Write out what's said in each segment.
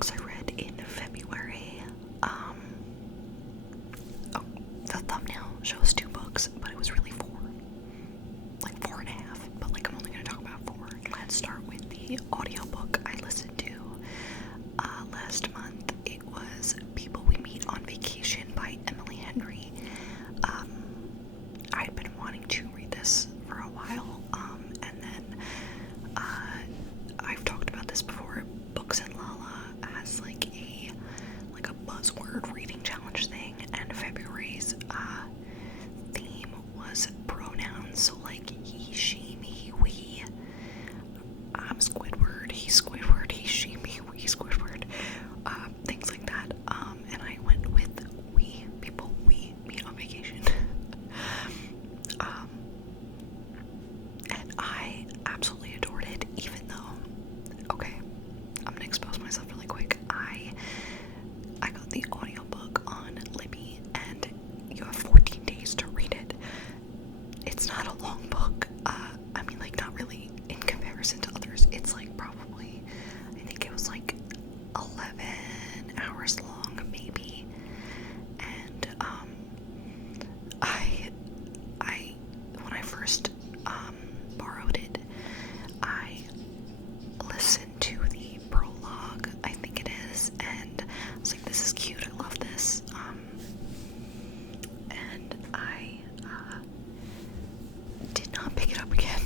books I read in February. The thumbnail shows 2 books, but it was really 4. Like 4.5, but like I'm only gonna talk about 4. Let's start with the audiobook I listened to last month. It was People We Meet on Vacation by Emily Henry. I'd been wanting to read this for a while, and then I've talked about this before. Books and Lala has like a buzzword reading challenge thing, and February's theme was pronouns, so like he, she, me, we. I'm Squidward, he's Squidward, he, she, me, we, Squidward, things like that. And I went with we, people we meet on vacation. And I absolutely adored it, even though, okay, I'm gonna expose myself really quick. I got the audiobook on Libby, and you have 14 days to read it. It's not a long book. I mean, like, not really in comparison to others. It's like probably, I think it was like 11 hours long, maybe. And when I first borrowed it, I listened to the prologue, I think it is, and I was like, this is cute, I love this. And I did not pick it up again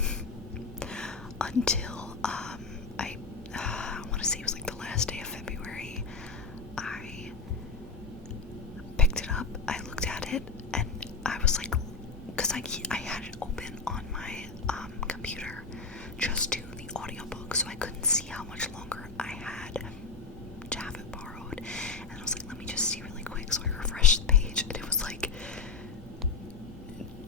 until I want to say it was like the last day of February. I picked it up, I looked at it, and I was like, because I had it open on my computer just to the audiobook, so I couldn't see how much longer I had to have it borrowed. And I was like, let me just see really quick. So I refreshed the page, and it was like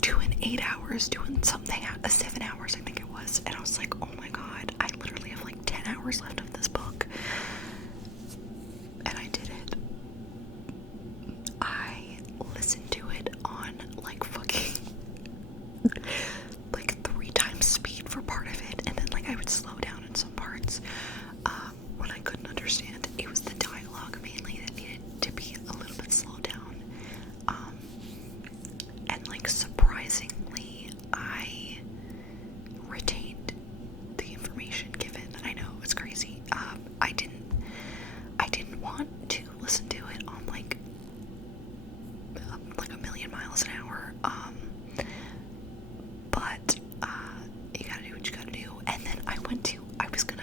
doing 8 hours, doing something, 7 hours I think it was. And I was like, oh my god, I literally have like 10 hours left of this book. And I did it. I listened to it on like fucking like 3 times speed for part of it, and then like I would slow down in some parts when I couldn't understand. It was the dialogue mainly that needed to be a little bit slowed down. And like surprisingly, I retained the information given. I know, it's crazy. I didn't want to listen to it on like a million miles an hour. But you gotta do what you gotta do. And then I was gonna,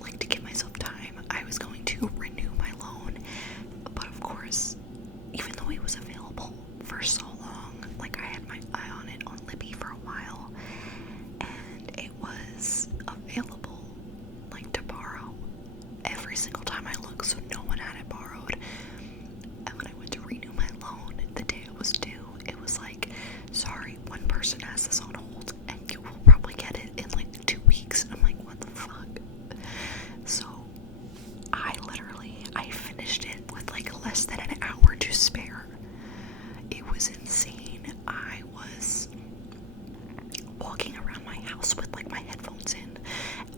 like, to give myself time, I was going to renew my loan. But of course, even though it was available for so long, like I had my eye on it on Libby for a while, and it was available like to borrow every single time I looked, so no one had it borrowed. And when I went to renew my loan, the day it was due, it was like, sorry, one person has this on hold, and you will probably get it in like 2 weeks. And I'm like, what the fuck? So I finished it with like less than an hour to spare. It was insane. I was walking around my house with like my headphones in,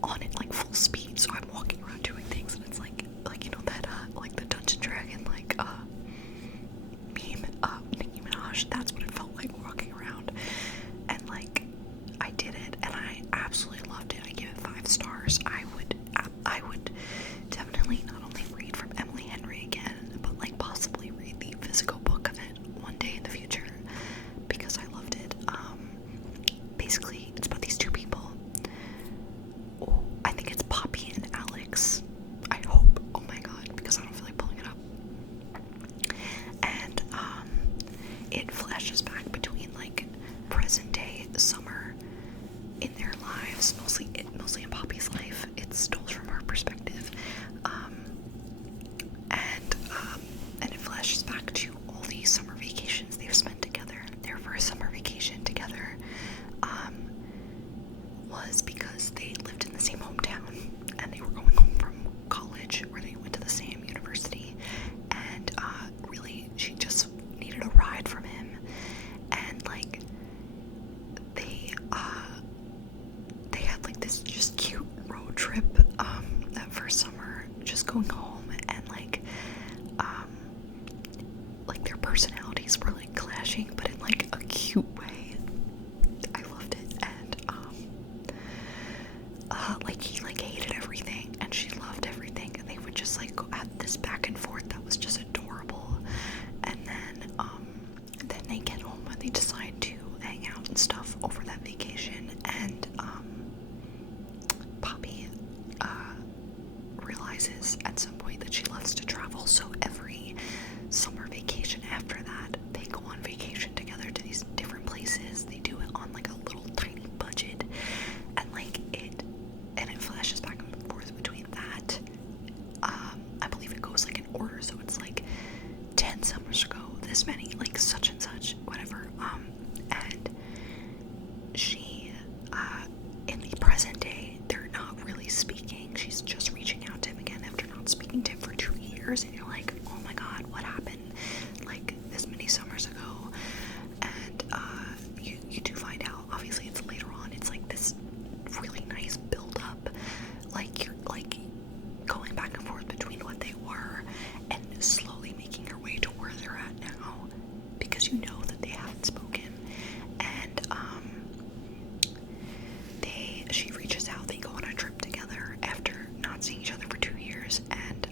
on it like full speed, so I'm walking around doing things, and it's like you know that like the Dungeon Dragon like meme, Nicki Minaj, that's what it felt like walking around. And like I did it, and I absolutely loved it. I give it 5 stars. I would definitely not only read from Emily Henry again, but like possibly read the physical book of it one day in the future, because I loved it. Basically it's about these 2 people. Oh, I think it's Poppy and Alex, I hope. Oh my god, because I don't feel like pulling it up. And it flashes back between like present day summer in their lives, mostly in Poppy's life. It's told from her perspective, and it flashes back to all these summer vacations they've spent together. Their first summer vacation together was because they lived in the same hometown, and they were going home from college, where they went to the same university, and really she just needed a ride from him. And like they had like this just cute road trip that first summer, just like he like hated everything and she loved everything, and they would just like go at this back and forth that was just adorable. And then they get home and they decide to hang out and stuff over that vacation, and Poppy realizes at some point that she loves to travel, so every summer vacation after that they go on vacation together to these different places. They do it on like a little tiny budget, and like it flashes back and forth between that. I believe it goes like in order, so it's like 10 summers ago, this many, like such and such, whatever. And she, in the present day, they're not really speaking. She's just reaching out to him again after not speaking to him for 2 years, and you're like, oh my god, what happened, like, this many summers ago? And, you do find out, obviously it's later on, it's like this really nice build-up, like, you're, like, going back and forth between what they were, and slowly making her way to where they're at now, because you know that they haven't spoken. And she reaches out, they go on a trip together after not seeing each other for 2 years, and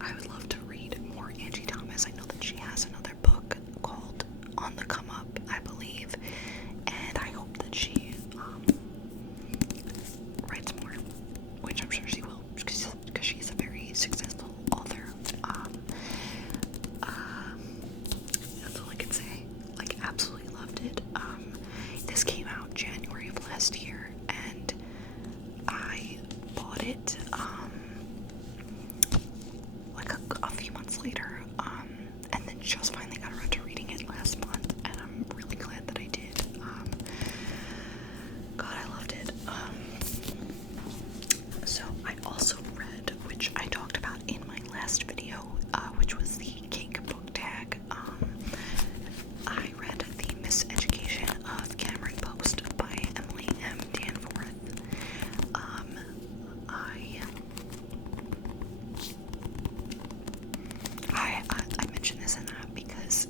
I would love to read more Angie Thomas. I know that she has another book called On the Come Up, I believe, and I hope that she writes more, which I'm sure she will, because she's a very successful author. That's all I can say. Like, absolutely loved it. This came out January of last year, and I bought it like a few months later, and then just finally got around to reading it last month, and I'm really glad that I did. God, I loved it. So I also read, which I talked about in my last video, which was the cake book tag. I read The Miseducation of Cameron Post by Emily M. Danforth. I mentioned this in that because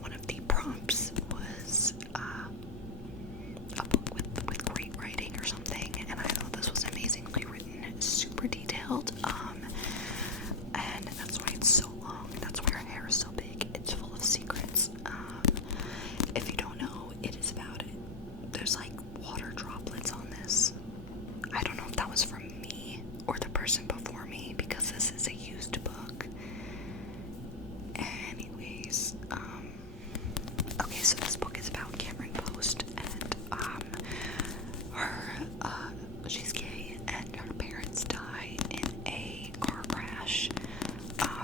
one of the prompts was a book with great writing or something, and I thought this was amazingly written, super detailed, and that's why it's so long. That's why her hair is so big. It's full of secrets. If you don't know, it is about it. There's like water droplets on this. I don't know if that was from me or the person before me, because this is a used book. Anyways, okay, so this book is about Cameron Post, and she's gay, and her parents die in a car crash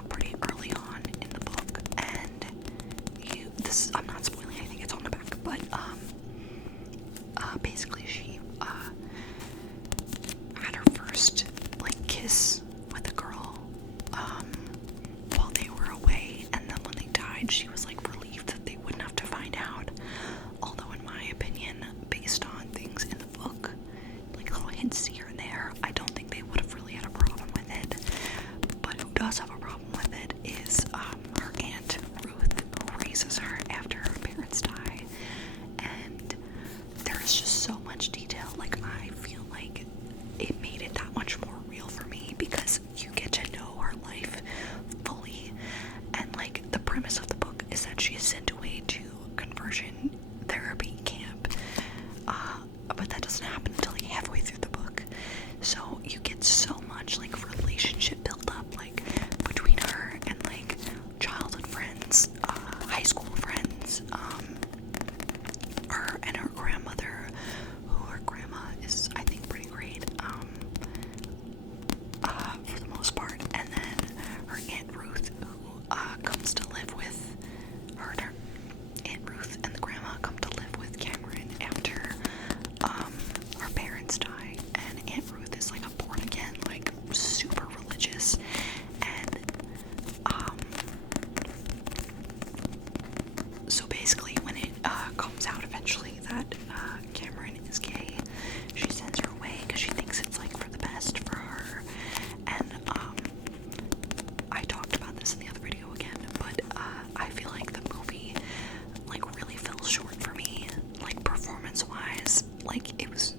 pretty early on in the book, and I'm not spoiling anything, it's on the back, but basically she had her first like kiss with a girl while they were away, and then when they died, she was like relieved that they wouldn't have to find out. Although in my opinion, based on things in the book, like little hints here and there, I don't think they would have really had a problem with it. But who does have a problem with it is her aunt Ruth, who raises her after her parents die. And there is just so much detail. Like, I feel like it made it that much more real for me, because you get to know her life fully. And like, the premise of the book is that she is sent away to conversion therapy camp, but that doesn't happen until like halfway through the book. So you get so much like relationship built up, like between her and like childhood friends, high school friends, her and her grandmother, who her grandma is, I think, pretty great, for the most part. And then her Aunt Ruth, who comes to live with her. Aunt Ruth and the grandma come to live with Cameron after her parents die, and Aunt Ruth is like a born again, like super religious, and so basically when it comes out eventually that Cameron is gay, she sends her away because she thinks it's like for the best for her. And I talked about this in the other video again, but I feel like the movie like really fell short for me, like performance wise. Like it was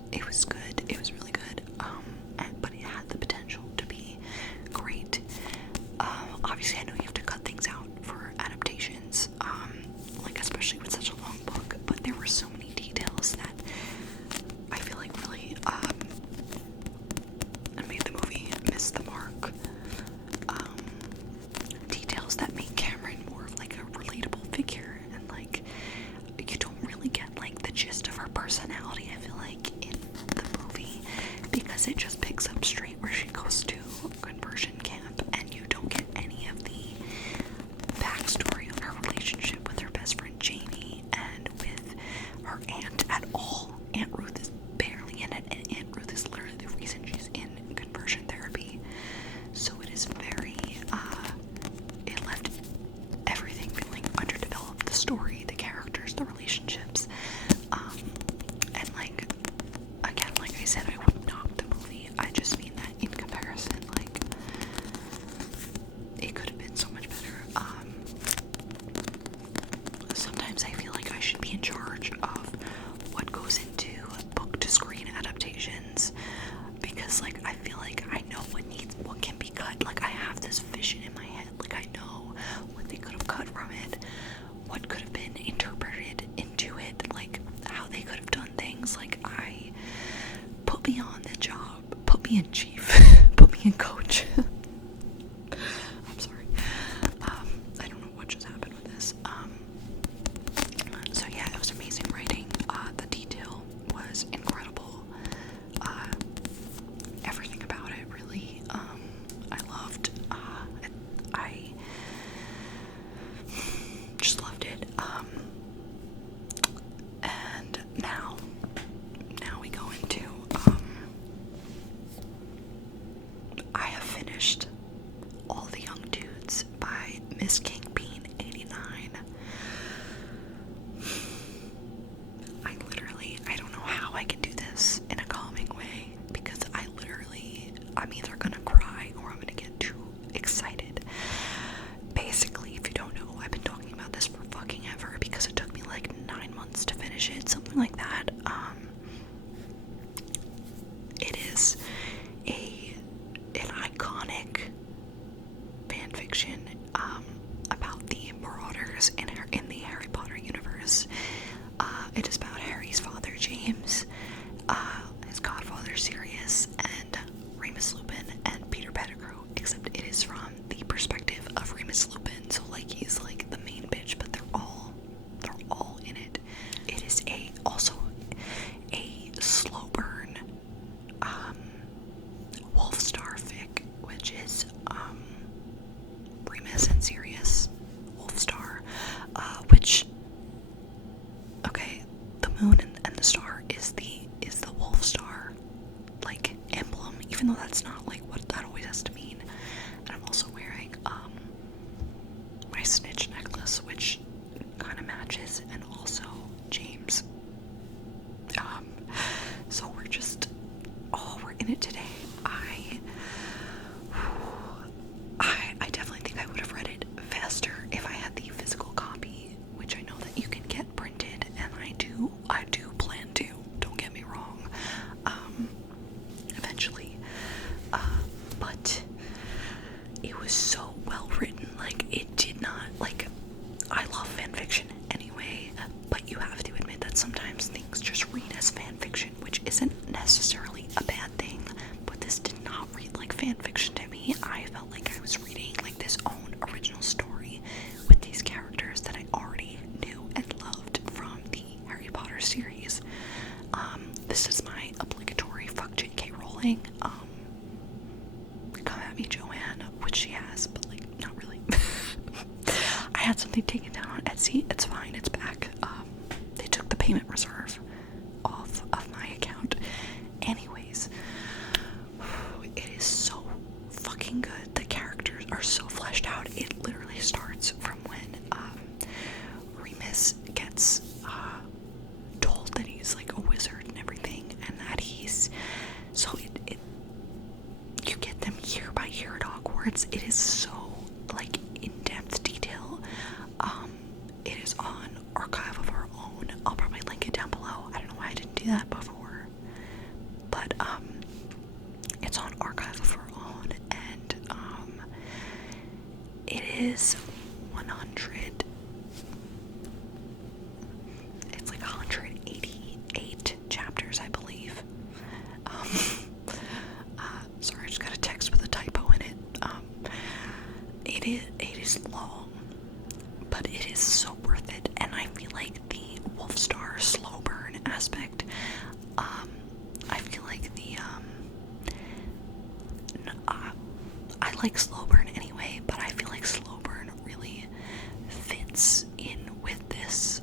good, it was really good, but it had the potential to be great. Obviously I know you have to cut things out for adaptations, like especially with such a long book, but there were so many details that I feel like really made the movie miss the mark. Details that make Cameron more of like a relatable figure, and like you don't really get like the gist of her personality, I feel like, in the movie, because it just picks up straight where she goes to conversion camp, and you don't get any of the backstory of her relationship with her best friend Jamie and with her aunt at all. Aunt Ruth is barely in it, and Aunt Ruth is literally the reason she's in conversion therapy. So it is very, it left everything feeling underdeveloped. The story, the characters, the relationships, and like, again, like I said, I would knock the movie. I just mean that in comparison, like, it could have been so much better. Sometimes I feel like I should be in charge of what goes into book to screen adaptations, because like I feel like I know what can be cut. Like I have this it was so well written. Like, it did not, like, I love fanfiction anyway, but you have to admit that sometimes things just read as fanfiction, which isn't necessarily a bad thing, but this did not read like fanfiction to me. I felt like I was reading like this own original story with these characters that I already knew and loved from the Harry Potter series. This is my obligatory fuck J.K. Rowling. Come at me, Joanne, which she has, but like, not really. I had something taken down on Etsy. It's fine, it's back. They took the payment reserve off of my account. Anyways, it is so fucking good. The characters are so fleshed out. It literally starts from when Remus gets told that he's like a wizard and everything, and that he's so you get them year by year at Hogwarts. It is so like in-depth detail. It is on Archive of Our Own. I'll probably link it down below. I don't know why I didn't do that before, but it's on Archive of Our Own, and it is 100. It's like 188 chapters, I believe. Sorry, I just got a text with a typo in it. It is long, but it is so worth it, and I feel like the Wolfstar slow burn aspect, I feel like I like slow burn anyway, but I feel like slow burn really fits in with this,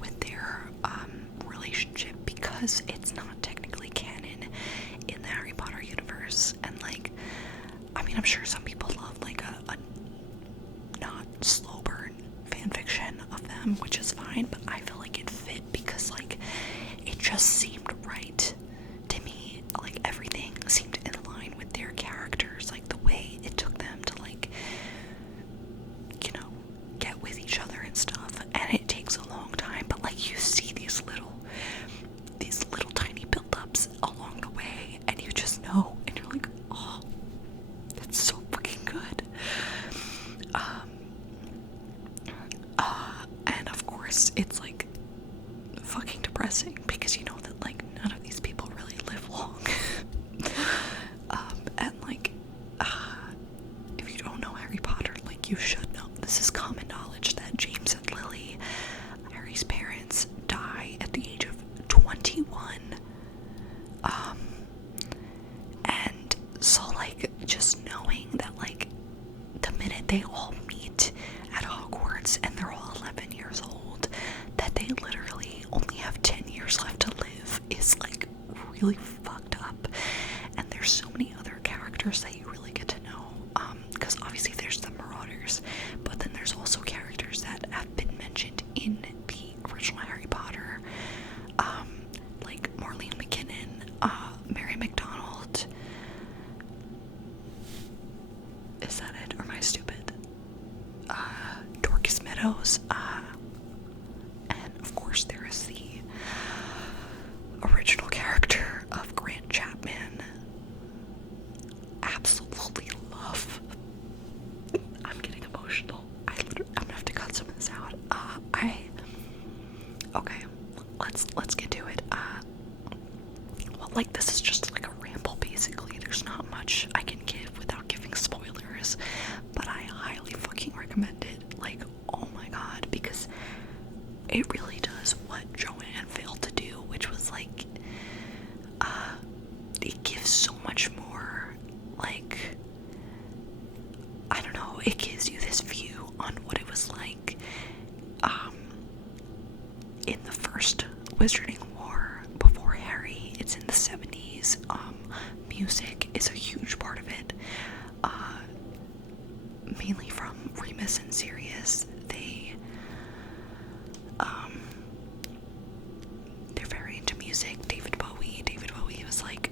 with their, relationship, because it's not technically canon in the Harry Potter universe, and like, I mean, I'm sure some people love like a not slow burn fanfiction of them, which is fine, but I feel like it fit because like it just seemed right to me. Like everything seemed in line with their characters, like the way it took them to like, you know, get with each other and stuff, and it takes a long time, but like you see these little tiny build-ups along the way, and you just know, and you're like, oh, it's so freaking good. And of course it's like fucking depressing because you know that like none of these people really live long. And like, if you don't know Harry Potter, like you should know. This is common knowledge that James and Lily, Harry's parents, die at the age of 21. And so like just knowing that like the minute they all meet at Hogwarts and they're all 11 years old, that they literally only have 10 years left to live is like really fucked up. And there's so many other characters that you really get to know, because obviously there's the Marauders, but then there's also characters that have been mentioned in the original Harry Potter, like Marlene McKinnon, Mary McDonald. Is that it, or am I stupid? Dorcas Meadows, and of course there is the original character of Grant Chapman. Absolutely love. I'm getting emotional. I'm gonna have to cut some of this out. Okay, let's get to it. Well, like this is just like a ramble basically. There's not much I can give without giving spoilers, but I highly fucking recommend it. Like, oh my god, because it really does what Joanne failed to do, which was like, it gives so much more, like, I don't know, it gives you this view on what it was like, in the first Wizarding War, before Harry. It's in the 70s, music is a huge part of it, mainly from Remus and Sirius. They're very into music. David Bowie was like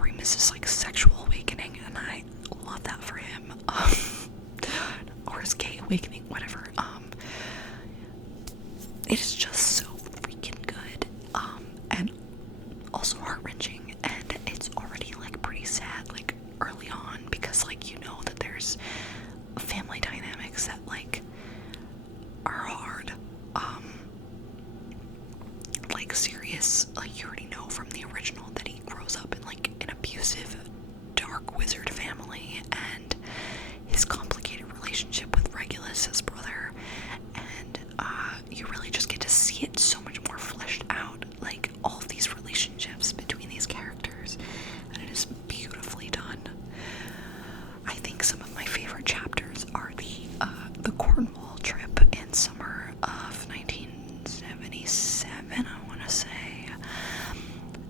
Remus's like sexual awakening, and I love that for him. Or his gay awakening, whatever. It is just so freaking good, and also heart-wrenching, and it's already like pretty sad like early on, because like you know this complicated relationship with Regulus, his brother, and you really just get to see it so much more fleshed out, like all of these relationships between these characters, and it is beautifully done. I think some of my favorite chapters are the Cornwall trip in summer of 1977, I want to say,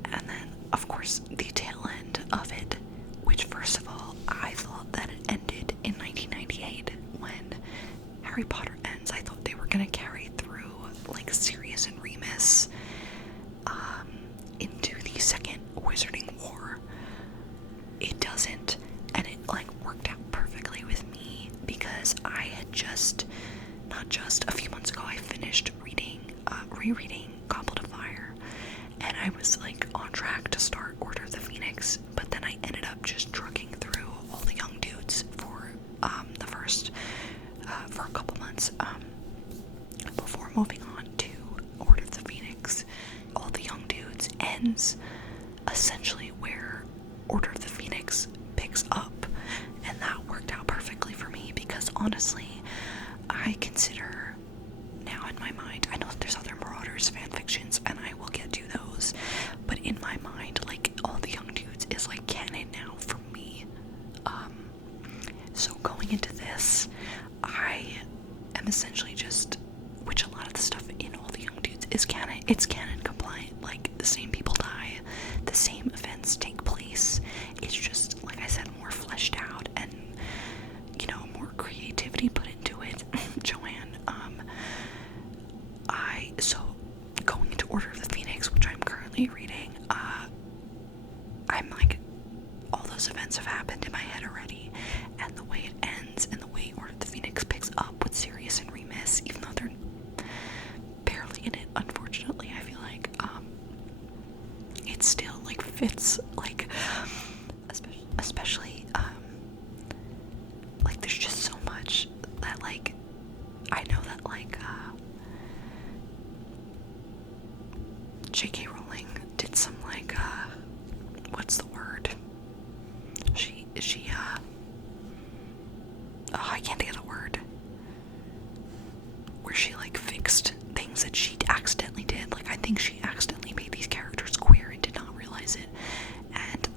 and then of course the tail end of it, which first of all I thought that it ended in 1998 when Harry Potter ends. I thought they were gonna carry through like Sirius and Remus into the second Wizarding War. It doesn't, and it like worked out perfectly with me because I had not just a few months ago, I finished rereading Goblet of Fire, and I was like on track to start Order of the Phoenix, but then I ended up just trucking through all the young dudes for the first for a couple months before moving on to Order of the Phoenix. All the Young Dudes ends essentially where Order of the Phoenix picks up, and that worked out perfectly for me because honestly, I consider now in my mind, I know that there's other Marauders fanfictions and I will get to those, but in my mind, like All the Young Dudes is like canon now for me. So going into this, I am essentially just, which a lot of the stuff in All the Young Dudes is canon, it's canon compliant, like the same people die, the same events take place, it's just, like I said, more fleshed out and, you know, more creativity put into it. Joanne, so going into Order of the Phoenix, which I'm currently reading, I'm like, all those events have happened in my head already, and the way it ends and the way Order of the Phoenix picks up with Sirius and Remus, even though they're barely in it, unfortunately, I feel like it still like fits, like especially like there's just so much that like I know that like J.K. Rowling did some like what's the word? She I can't think of the word. Where she like fixed things that she accidentally did. Like I think she accidentally made these characters queer and did not realize it. And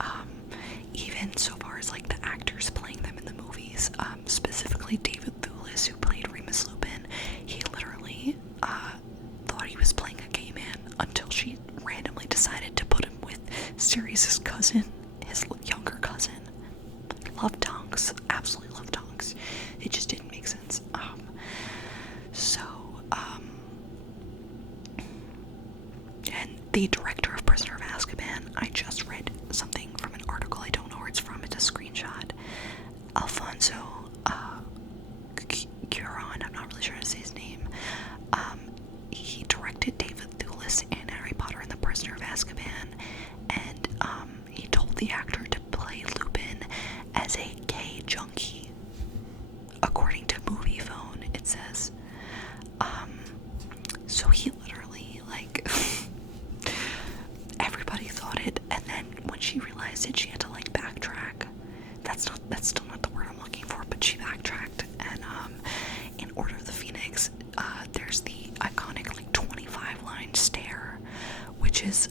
even so far as like the actors playing them in the movies, specifically David Thewlis, who played Remus Lupin, he literally thought he was playing a gay man until she randomly decided to put him with Sirius's cousin, his younger cousin. Love Tonks, absolutely love Tonks. It just didn't make sense. And the director of Prisoner of Azkaban, I just read something from an article, I don't know where it's from, it's a screenshot. Alfonso Cuarón, I'm not really sure how to say his name. He directed David Thewlis and Harry Potter and the Prisoner of Azkaban, and he told the actor to play Lupin as a gay junkie. According to Movie Phone, it says. So he literally, like, everybody thought it, and then when she realized it, she had to, like, backtrack. That's still not the word I'm looking for, but she backtracked, and, in Order of the Phoenix, there's the iconic, like, 25-line stare, which is,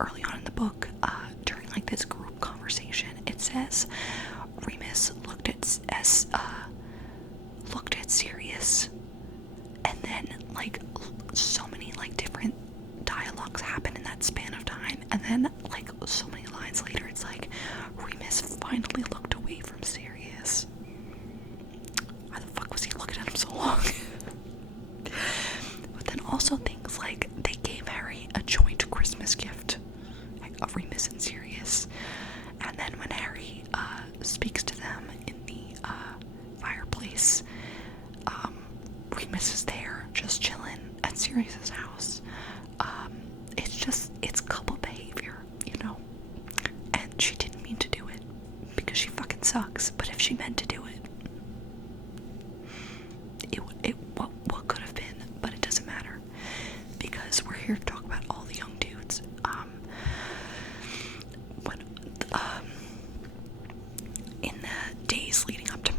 early on in the book, during, like, this group conversation, it says, Remus looked at Sirius, and then like so many like different dialogues happen in that span of time, and then like so many lines later it's like Remus finally looked away from Sirius. Why the fuck was he looking at him so long? But then also things like they gave Harry a joint Christmas gift of Remus and Sirius, and then when Harry speaks to them in the fireplace, Remus is there just chilling at Sirius's house. It's couple behavior, you know, and she didn't mean to do it because she fucking sucks, but if she meant to do it, what could have been, but it doesn't matter because we're here to talk about All the Young Dudes. In the days leading up to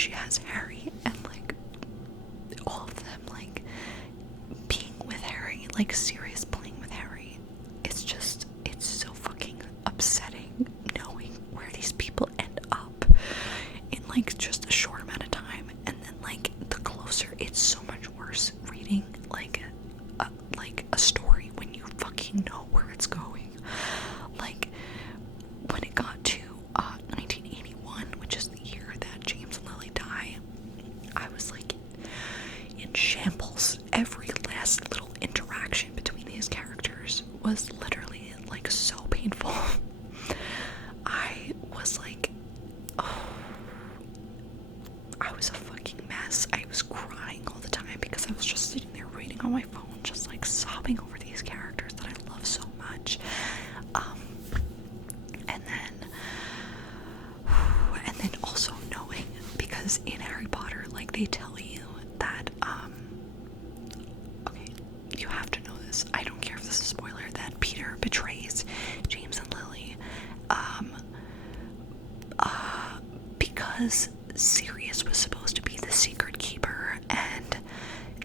she has Harry, and like all of them like being with Harry, like Sirius playing with Harry. It's so fucking upsetting knowing where these people end up in like just a short amount of time. And then like the closer, it's so much worse reading like a story when you fucking know where it's going. Like when it got to 1981, which is the year that James and Lily die, I was like in shambles. Every last little interaction between these characters was literally like so painful. I was like, oh, I was a fucking mess. I was crying all the time because I was just sitting there reading on my phone, just like sobbing over these characters that I love so much. And then also knowing, because in Harry Potter, like they tell you that, okay, you have to know this. I don't care if this is a spoiler, that Peter betrays James and Lily, because Sirius was supposed to be the secret keeper, and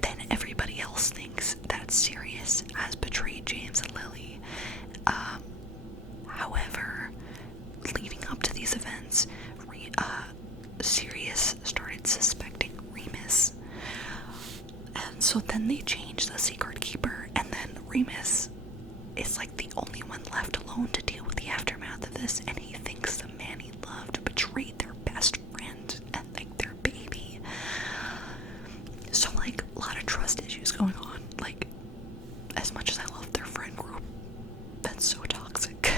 then everybody else thinks that Sirius has betrayed James and Lily. However, leading up to these events, Sirius started suspecting Remus, and so then they changed the secret keeper, and then Remus is like the only one left alone to deal with the aftermath of this, and he thinks the man he loved betrayed their best friend and like their baby. So like a lot of trust issues going on. Like, as much as I love their friend group, that's so toxic.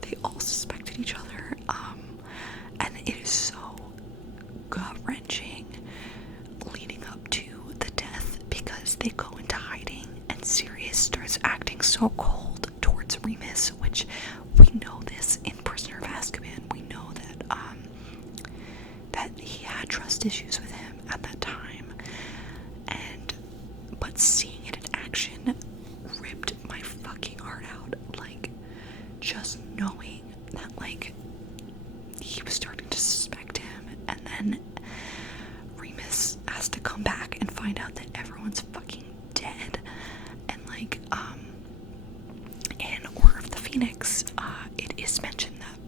They all suspected each other, and it is so gut-wrenching leading up to the death, because they go into hiding and Sirius starts acting so cold towards Remus, which we know this in Prisoner of Azkaban. We know that that he had trust issues with him at that time, but seeing it in action ripped my fucking heart out. Like, just knowing that like he was starting to suspect him, and then Remus has to come back and find out that everyone's fucking dead. And like in Order of the Phoenix, it is mentioned that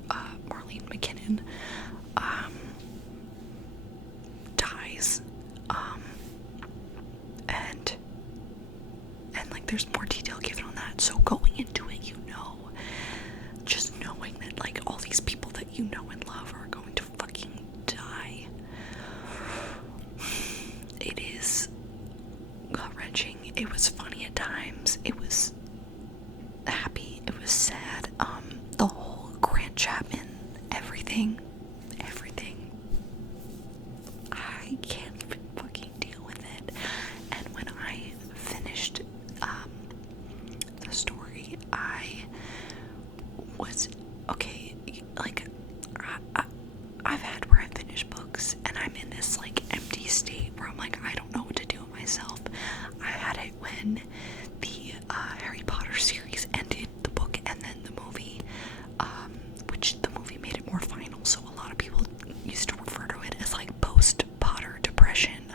Marlene McKinnon dies, and like there's more detail given on that. So going into it, just knowing that like all these people that you know and love are going to fucking die, it is gut-wrenching. It was funny at times, it was happy, it was sad. The whole Grant Chapman, everything, I can't even fucking deal with it. And when I finished the story, I was okay. Like I've had where I finish books and I'm in this like empty state where I'm like, I don't know what to do with myself. I had it when the Harry Potter series ended, the book and then the movie, which the movie made it more final, so a lot of people used to refer to it as like post-Potter depression,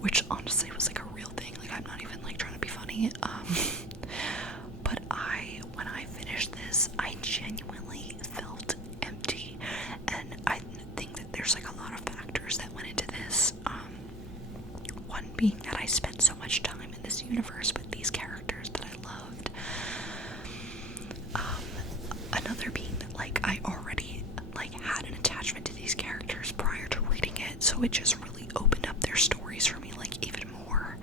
which honestly was like a real thing. Like, I'm not even like trying to be funny. But when I finished this, I genuinely felt empty, and I think that there's like a lot of factors that went into this. One being that I spent so much time in this universe with these characters that I loved. Another being that like I already like had an attachment to these characters prior to reading it, so it just really opened up their stories for me like even more.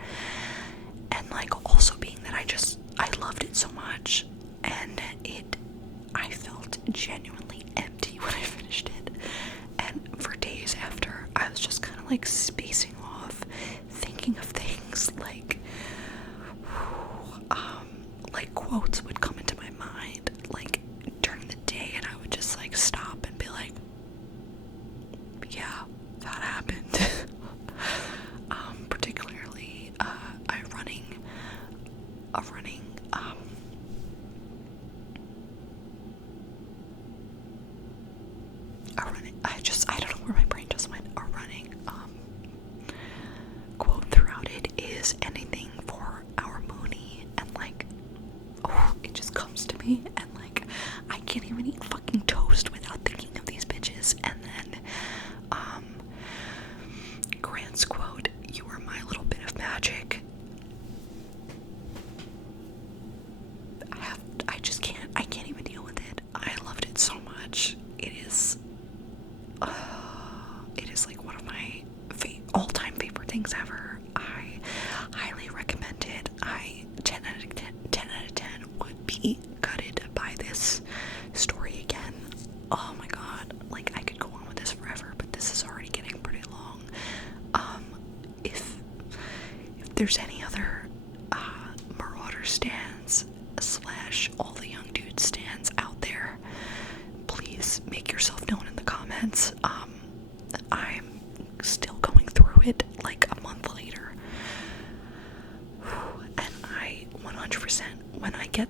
And like also being that I loved it so much, and I felt genuinely empty when I finished it. And for days after, I was just kind of like spacing off, thinking of things like quotes would come into my mind like during the day, and I would just like stop and be like, yeah, that happened. Particularly I don't know where my brain just went. A there's any other marauder stands / all the young dude stands out there, please make yourself known in the comments. I'm still going through it like a month later, and I 100%, when I get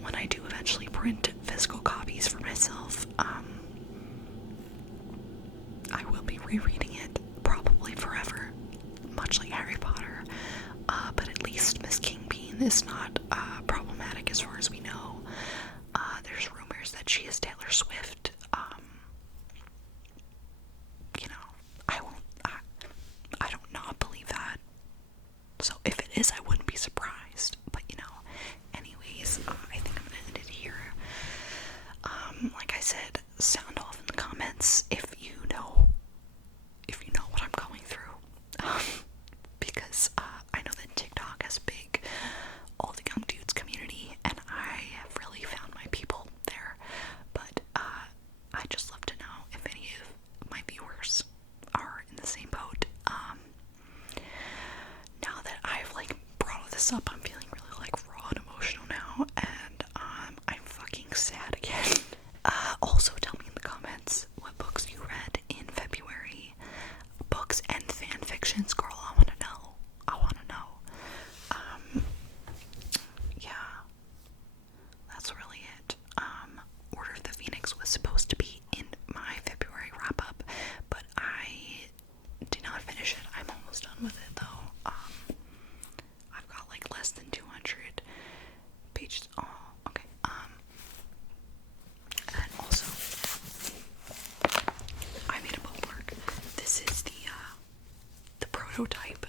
when I do eventually print physical copies for myself, I will be rereading it probably forever, much like Harry Potter, but at least Miss Kingbean is not problematic as far as we know. There's rumors that she is Taylor Swift. You know, I don't not believe that. So if it is, I wouldn't be surprised. But you know, anyways, I think I'm gonna end it here. Like I said, sound off in the comments if you know what I'm going through. Because I know that TikTok has a big all the young dudes community, and I have really found my people there. But I just love to know if any of my viewers are in the same boat. Now that I've like brought this up, I'm feeling really like raw and emotional now, and I'm fucking sad again. Also tell me in the comments what books you read in February. Books and fan fictions, girl, I wanna know. Yeah. That's really it. Order of the Phoenix was supposed to be in my February wrap-up, but I did not finish it. I'm almost done with it, though. I've got, like, less than 200 pages. Oh, okay. And also, I made a bookmark. This is the prototype